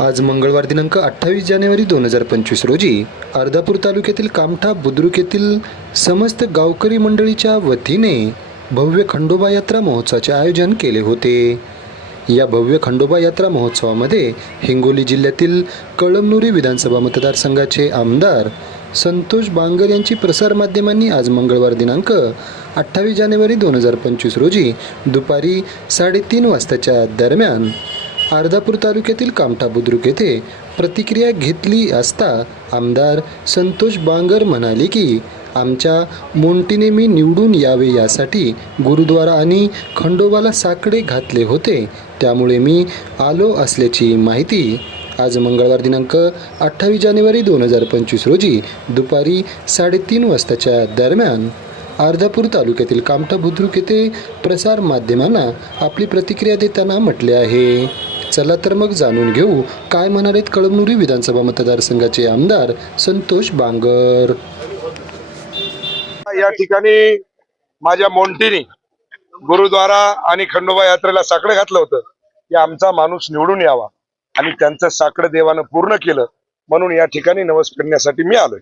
आज मंगळवार दिनांक अठ्ठावीस जानेवारी दोन हजार पंचवीस रोजी अर्धापूर तालुक्यातील कामठा बुद्रुक येथील समस्त गावकरी मंडळीच्या वतीने भव्य खंडोबा यात्रा महोत्सवाचे आयोजन केले होते. या भव्य खंडोबा यात्रा महोत्सवामध्ये हिंगोली जिल्ह्यातील कळमनुरी विधानसभा मतदारसंघाचे आमदार संतोष बांगर यांची प्रसारमाध्यमांनी आज मंगळवार दिनांक अठ्ठावीस जानेवारी दोन हजार पंचवीस रोजी दुपारी साडेतीन वाजताच्या दरम्यान अर्धापूर तालुक्यातील कामठा बुद्रुक येथे प्रतिक्रिया घेतली असता आमदार संतोष बांगर म्हणाले की आमच्या मोंटीने मी निवडून यावे यासाठी गुरुद्वारा आणि खंडोबाला साकडे घातले होते. त्यामुळे मी आलो असल्याची माहिती आज मंगळवार दिनांक अठ्ठावीस जानेवारी दोन हजार पंचवीस रोजी दुपारी साडेतीन वाजताच्या दरम्यान अर्धापूर तालुक्यातील कामठा बुद्रुक येथे प्रसार माध्यमांना आपली प्रतिक्रिया देताना म्हटले आहे. चला तर मग जाणून घेऊ काय म्हणालेत कळमनुरी विधानसभा मतदारसंघाचे आमदार संतोष बांगर. या ठिकाणी माझ्या मोंटीनी गुरुद्वारा आणि खंडोबा यात्रेला साकडं घातलं होतं. की आमचा माणूस निवडून यावा. आणि त्यांचं साकडं देवानं पूर्ण केलं. म्हणून या ठिकाणी नवस करण्यासाठी मी आलोय.